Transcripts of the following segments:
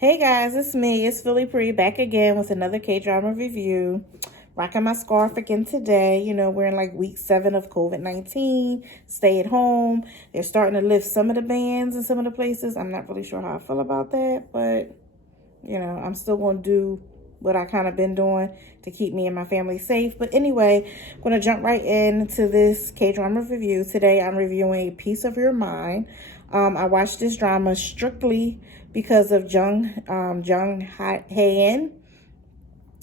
Hey guys, it's me. It's Philly Pre back again with another K-drama review. Rocking my scarf again today. You know, we're in like week 7 of COVID-19. Stay at home. They're starting to lift some of the bans in some of the places. I'm not really sure how I feel about that, but I'm still going to do what I kind of been doing to keep me and my family safe. But anyway, I'm going to jump right into this K-drama review. Today I'm reviewing Piece of Your Mind. I watched this drama strictly because of Jung Hae-in.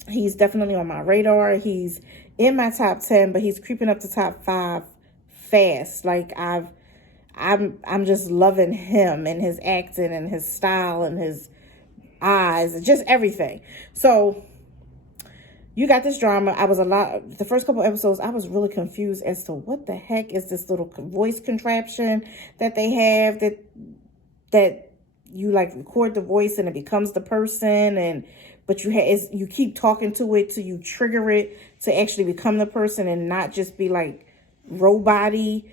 He's definitely on my radar. He's in my top 10, but he's creeping up to top 5 fast. I'm just loving him and his acting and his style and his eyes and just everything. So you got this drama. The first couple episodes, I was really confused as to what the heck is this little voice contraption that they have that you like record the voice and it becomes the person, but you keep talking to it till you trigger it to actually become the person and not just be like robot-y.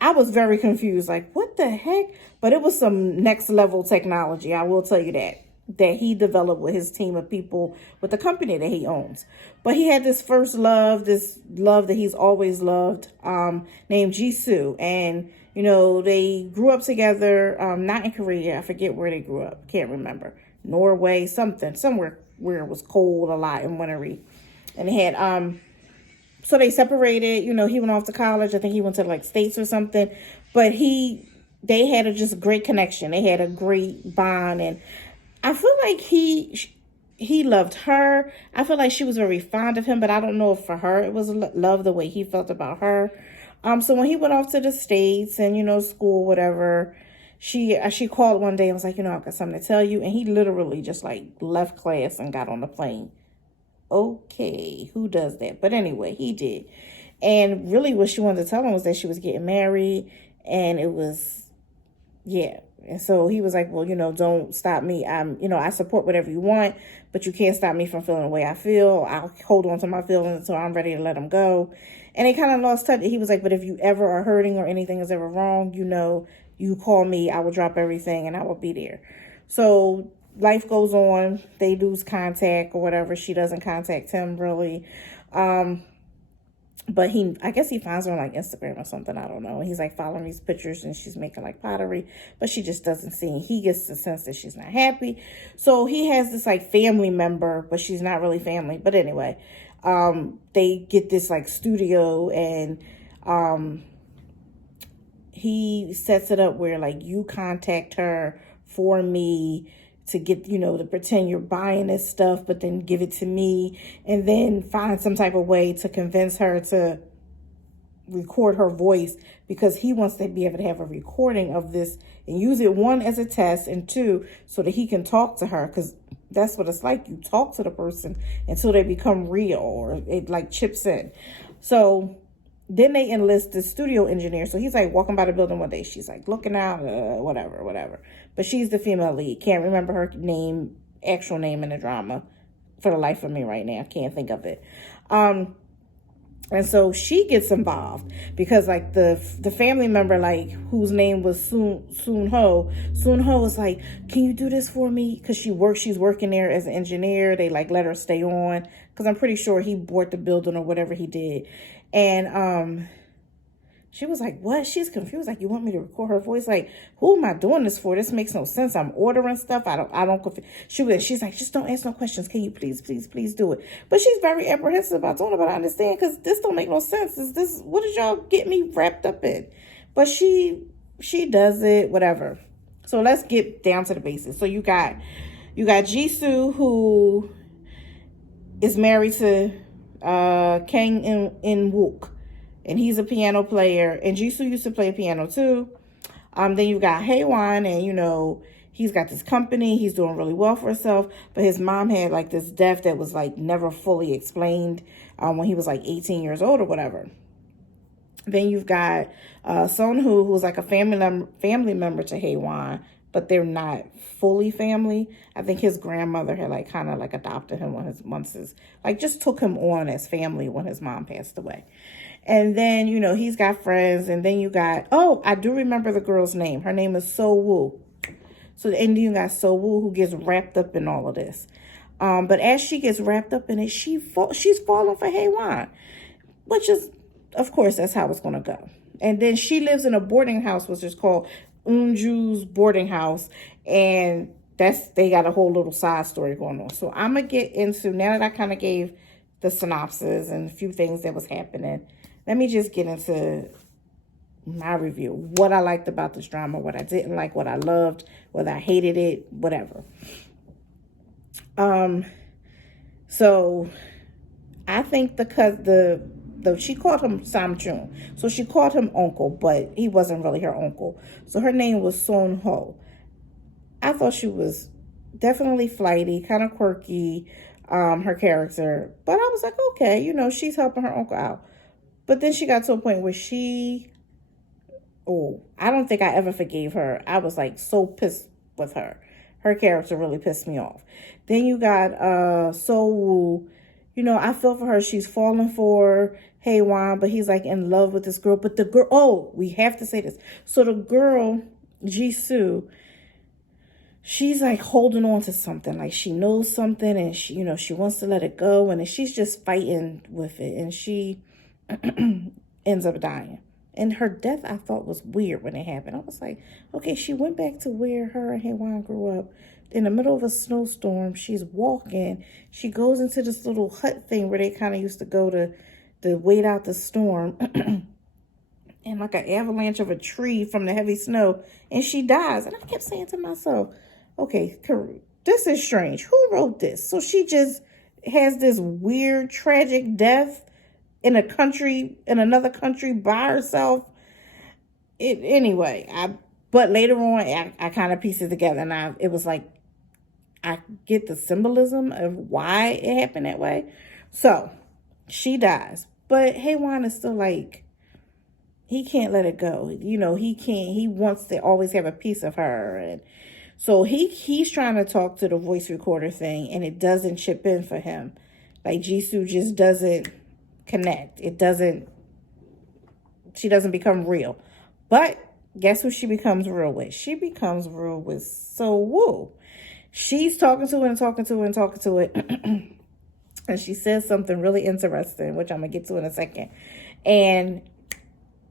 I was very confused, like what the heck? But it was some next level technology, I will tell you that he developed with his team of people with the company that he owns. But he had this love that he's always loved, named Jisoo. And, they grew up together, not in Korea. I forget where they grew up. Can't remember. Norway, somewhere where it was cold a lot and wintry. And they had, so they separated, he went off to college. I think he went to like States or something. But they had just great connection. They had a great bond, and I feel like he loved her. I feel like she was very fond of him, but I don't know if for her it was love the way he felt about her. So when he went off to the States and, school, whatever, she called one day and was like, I've got something to tell you. And he literally just like left class and got on the plane. Okay, who does that? But anyway, he did. And really what she wanted to tell him was that she was getting married, and it was, yeah. And so he was like, well, don't stop me. I support whatever you want, but you can't stop me from feeling the way I feel. I'll hold on to my feelings until I'm ready to let them go. And they kind of lost touch. He was like, but if you ever are hurting or anything is ever wrong, you call me. I will drop everything and I will be there. So life goes on. They lose contact or whatever. She doesn't contact him really. But I guess he finds her on like Instagram or something. I don't know. And he's like following these pictures and she's making like pottery, but she just doesn't see. He gets the sense that she's not happy. So he has this like family member, but she's not really family. But anyway, they get this like studio, and he sets it up where like you contact her for me to get, to pretend you're buying this stuff, but then give it to me, and then find some type of way to convince her to record her voice, because he wants to be able to have a recording of this and use it, 1, as a test, and 2, so that he can talk to her, because that's what it's like. You talk to the person until they become real, or it like chips in. So then they enlist the studio engineer. So he's like walking by the building one day. She's like looking out, whatever. But she's the female lead. Can't remember her actual name in the drama for the life of me right now. Can't think of it. And so she gets involved because like the family member, like whose name was Soon Ho was like, can you do this for me? Because she's working there as an engineer. They like let her stay on because I'm pretty sure he bought the building or whatever he did. And she was like, what? She's confused. Like, you want me to record her voice? Like, who am I doing this for? This makes no sense. I'm ordering stuff. I don't confuse. She's like, just don't ask no questions. Can you please do it? But she's very apprehensive about doing it. But I understand, because this don't make no sense. What did y'all get me wrapped up in? But she does it, whatever. So let's get down to the basics. So you got Jisoo, who is married to Kang In-wook. And he's a piano player. And Jisoo used to play piano too. Then you've got Haewon, and he's got this company. He's doing really well for himself. But his mom had like this death that was like never fully explained when he was like 18 years old or whatever. Then you've got Sonhu, who's like a family member to Haewon, but they're not fully family. I think his grandmother had like kind of like adopted him just took him on as family when his mom passed away. And then, he's got friends. And then you got, I do remember the girl's name. Her name is So Woo. So, and then you got So-woo, who gets wrapped up in all of this. But as she gets wrapped up in it, she's falling for Haewon, which is, of course, that's how it's going to go. And then she lives in a boarding house, which is called Unju's boarding house. And they got a whole little side story going on. So I'm going to get into, now that I kind of gave the synopsis and a few things that was happening, let me just get into my review. What I liked about this drama, what I didn't like, what I loved, whether I hated it, whatever. So I think she called him Samjun. So she called him uncle, but he wasn't really her uncle. So her name was Son Ho. I thought she was definitely flighty, kind of quirky, her character. But I was like, okay, she's helping her uncle out. But then she got to a point where I don't think I ever forgave her. I was like so pissed with her. Her character really pissed me off. Then you got So-woo. I feel for her. She's falling for Haewon, but he's like in love with this girl. But the girl, we have to say this. So the girl, Jisoo, she's like holding on to something. Like she knows something and she wants to let it go. And she's just fighting with it. And she ends up dying. And her death, I thought, was weird when it happened. I was like, okay, she went back to where her and Haewon grew up. In the middle of a snowstorm, she's walking. She goes into this little hut thing where they kind of used to go to wait out the storm. And like an avalanche of a tree from the heavy snow. And she dies. And I kept saying to myself, okay, this is strange. Who wrote this? So she just has this weird, tragic death in another country by herself. But later on, I kind of pieced it together, and it was like, I get the symbolism of why it happened that way. So she dies, but Haewon is still like, he can't let it go. He wants to always have a piece of her. And so he's trying to talk to the voice recorder thing, and it doesn't chip in for him. Like Jisoo just doesn't connect. She doesn't become real. But guess who she becomes real with? She becomes real with So-woo. She's talking to it and talking to it and talking to it. And she says something really interesting, which I'm going to get to in a second. And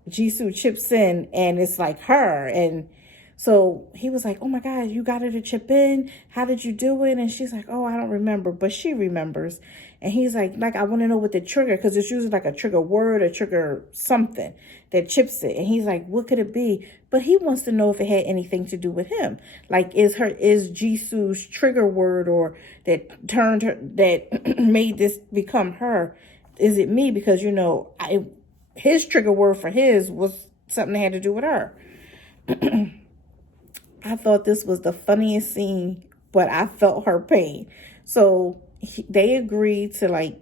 Jisoo chips in, and it's like her. And so he was like, oh my God, you got her to chip in? How did you do it? And she's like, oh, I don't remember. But she remembers. And he's like, I want to know what the trigger, because it's usually like a trigger word or trigger something that chips it. And he's like, what could it be? But he wants to know if it had anything to do with him. Like, is Jisoo's trigger word, or that turned her, that made this become her, is it me? Because, his trigger word for his was something that had to do with her. I thought this was the funniest scene, but I felt her pain. So they agreed to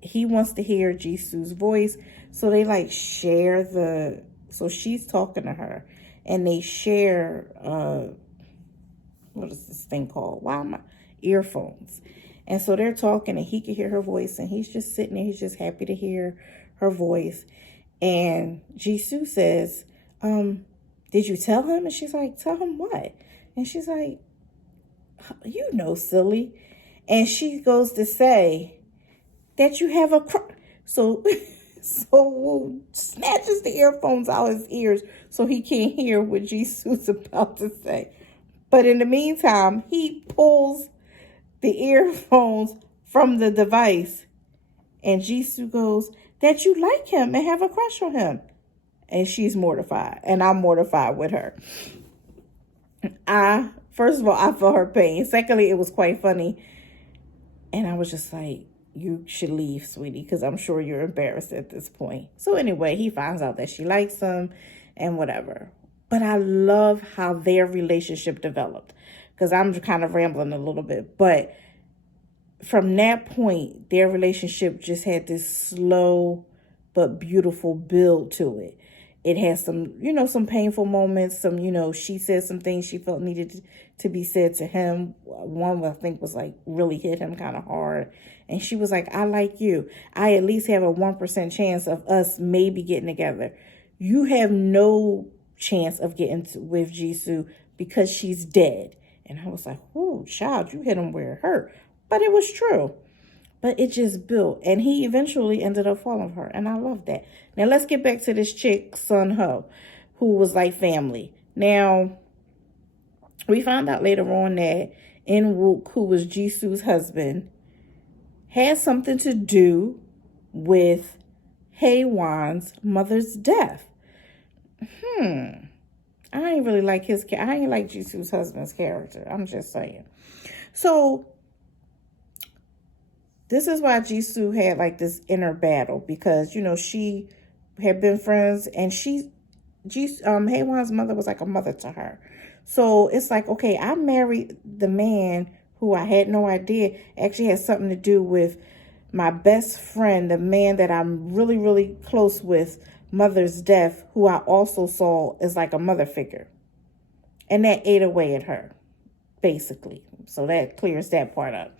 he wants to hear Jisoo's voice. So they share so she's talking to her, and they share, what is this thing called? Earphones. And so they're talking, and he can hear her voice, and he's just sitting there. He's just happy to hear her voice. And Jisoo says, did you tell him? And she's like, tell him what? And she's like, silly. And she goes to say that you have a crush. So snatches the earphones out his ears so he can't hear what Jisoo's about to say. But in the meantime, he pulls the earphones from the device, and Jisoo goes, that you like him and have a crush on him. And she's mortified, and I'm mortified with her. First of all, I felt her pain. Secondly, it was quite funny. And I was just like, you should leave, sweetie, because I'm sure you're embarrassed at this point. So anyway, he finds out that she likes him and whatever. But I love how their relationship developed, because I'm kind of rambling a little bit. But from that point, their relationship just had this slow but beautiful build to it. It has some, some painful moments. Some, she said some things she felt needed to be said to him. One, I think, was really hit him kind of hard. And she was like, I like you. I at least have a 1% chance of us maybe getting together. You have no chance of getting with Jisoo, because she's dead. And I was like, "Ooh, child, you hit him where it hurt." But it was true. But it just built. And he eventually ended up falling for her. And I love that. Now, let's get back to this chick, Sun Ho, who was like family. Now, we found out later on that In Wook, who was Jisoo's husband, had something to do with Haewon's mother's death. I ain't really like I ain't like Jisoo's husband's character. I'm just saying. So, this is why Jisoo had like this inner battle, because, you know, she had been friends, and Haewon's mother was like a mother to her. So it's like, okay, I married the man who I had no idea actually had something to do with my best friend, the man that I'm really, really close with, mother's death, who I also saw as like a mother figure. And that ate away at her, basically. So that clears that part up.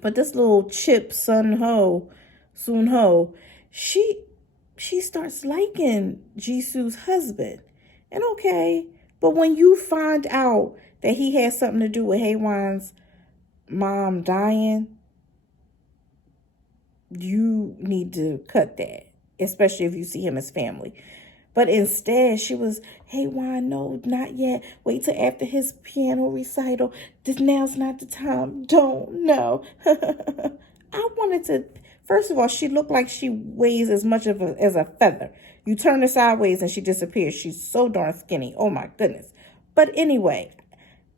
But this little chip, Sun Ho, she starts liking Jisoo's husband. And okay, but when you find out that he has something to do with Haewon's mom dying, you need to cut that, especially if you see him as family. But instead, she was, "Haewon, no, not yet. Wait till after his piano recital. Now's not the time. Don't, no." I wanted to, first of all, she looked like she weighs as much as a feather. You turn her sideways and she disappears. She's so darn skinny. Oh my goodness. But anyway,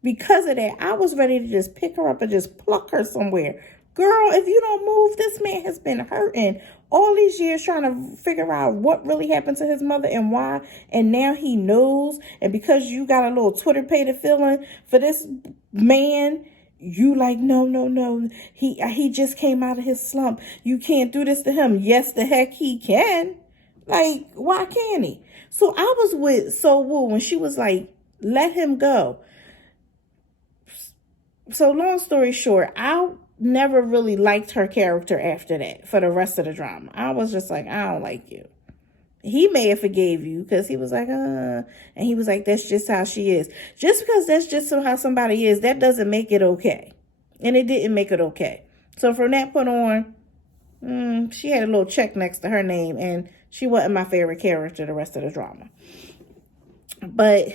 because of that, I was ready to just pick her up and just pluck her somewhere. Girl, if you don't move, this man has been hurting all these years trying to figure out what really happened to his mother and why. And now he knows. And because you got a little Twitter-pated feeling for this man, you like, no. He just came out of his slump. You can't do this to him. Yes, the heck he can. Like, why can't he? So I was with So-woo when she was like, "Let him go." So long story short, I never really liked her character after that for the rest of the drama. I was just like, "I don't like you." He may have forgave you because he was like, and he was like, "That's just how she is." Just because that's just how somebody is, that doesn't make it okay. And it didn't make it okay. So from that point on, she had a little check next to her name, and she wasn't my favorite character the rest of the drama. But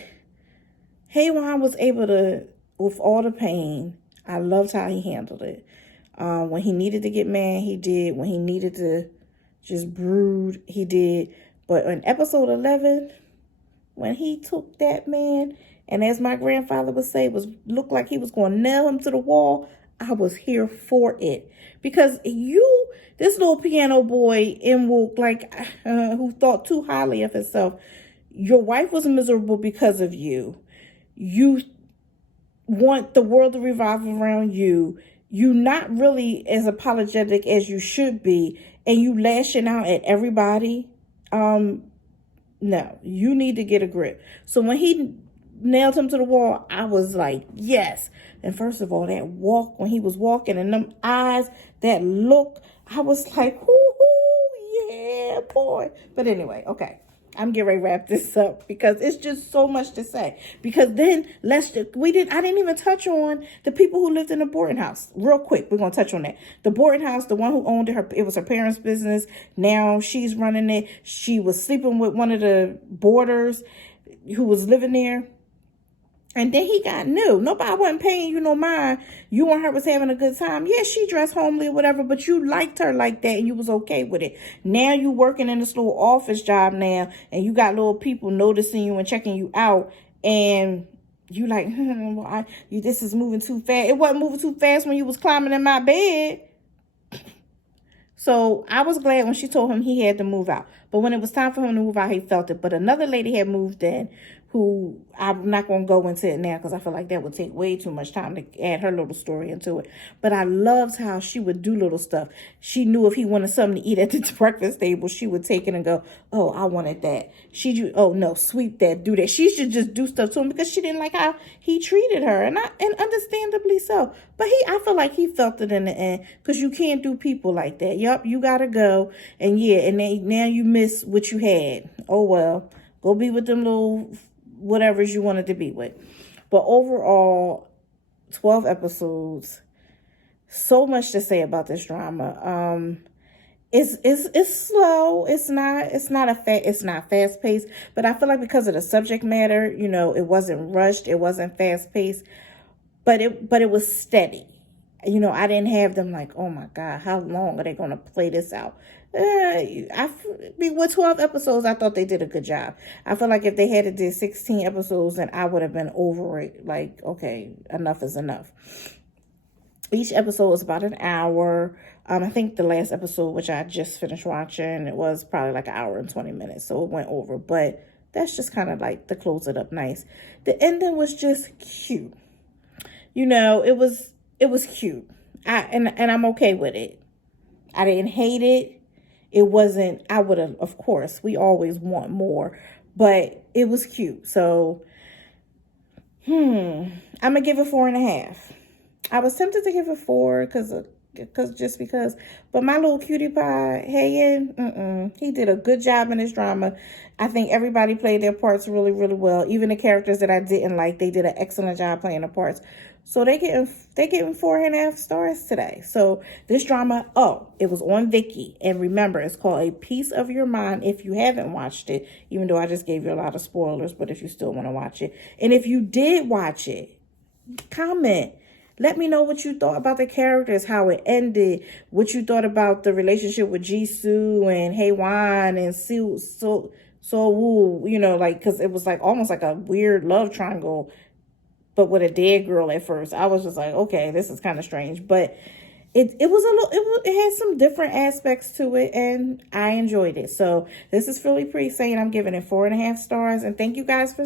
Haewon was able to, with all the pain, I loved how he handled it. When he needed to get mad, he did. When he needed to just brood, he did. But in episode 11, when he took that man, and as my grandfather would say, looked like he was going to nail him to the wall, I was here for it. Because this little piano boy, In-wook, who thought too highly of himself, your wife was miserable because of you. You want the world to revolve around you. You not really as apologetic as you should be, and you lashing out at everybody. No, you need to get a grip. So when he nailed him to the wall, I was like, yes. And first of all, that walk, when he was walking, and them eyes, that look, I was like, ooh, yeah, boy. But anyway, okay. I'm getting ready to wrap this up because it's just so much to say. Because then I didn't even touch on the people who lived in the boarding house. Real quick, we're gonna touch on that. The boarding house, the one who owned it was her parents' business. Now she's running it. She was sleeping with one of the boarders who was living there. And then he got new. Nobody wasn't paying you no mind. You and her was having a good time. Yeah, she dressed homely or whatever, but you liked her like that and you was okay with it. Now you working in this little office job now, and you got little people noticing you and checking you out, and you like, this is moving too fast. It wasn't moving too fast when you was climbing in my bed. So I was glad when she told him he had to move out. But when it was time for him to move out, he felt it. But another lady had moved in, who I'm not going to go into it now because I feel like that would take way too much time to add her little story into it. But I loved how she would do little stuff. She knew if he wanted something to eat at the breakfast table, she would take it and go, "Oh, I wanted that." Oh no, sweep that, do that. She should just do stuff to him because she didn't like how he treated her, and understandably so. But I feel like he felt it in the end, because you can't do people like that. Yup, you gotta go, and yeah, and now you miss what you had. Oh well, go be with them little whatever's you wanted to be with. But overall, 12 episodes. So much to say about this drama. It's slow. It's not fast paced, but I feel like because of the subject matter, it wasn't rushed, it wasn't fast paced, but it was steady. I didn't have them like, oh my God, how long are they going to play this out? With 12 episodes, I thought they did a good job. I feel like if they had to do 16 episodes, then I would have been over it. Like, okay, enough is enough. Each episode was about an hour. I think the last episode, which I just finished watching, it was probably like an hour and 20 minutes. So it went over. But that's just kind of like to close it up nice. The ending was just cute. It was cute. And I'm okay with it. I didn't hate it. It wasn't, I would have, of course, we always want more. But it was cute. So, I'm going to give it 4.5. I was tempted to give it 4 because, but my little cutie pie, he did a good job in this drama. I think everybody played their parts really, really well. Even the characters that I didn't like, they did an excellent job playing the parts. So they getting 4.5 stars today. So this drama, it was on Viki, and remember, it's called A Piece of Your Mind. If you haven't watched it, even though I just gave you a lot of spoilers, but if you still want to watch it, and if you did watch it, comment. Let me know what you thought about the characters, how it ended, what you thought about the relationship with Jisoo and Haewon and So-woo, because it was like almost like a weird love triangle, but with a dead girl at first. I was just like, okay, this is kind of strange, but it had some different aspects to it, and I enjoyed it. So this is Philly Pre saying I'm giving it 4.5 stars, and thank you guys for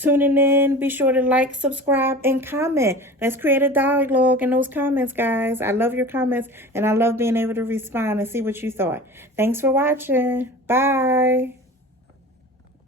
tuning in. Be sure to like, subscribe, and comment. Let's create a dialogue in those comments, guys. I love your comments, and I love being able to respond and see what you thought. Thanks for watching. Bye.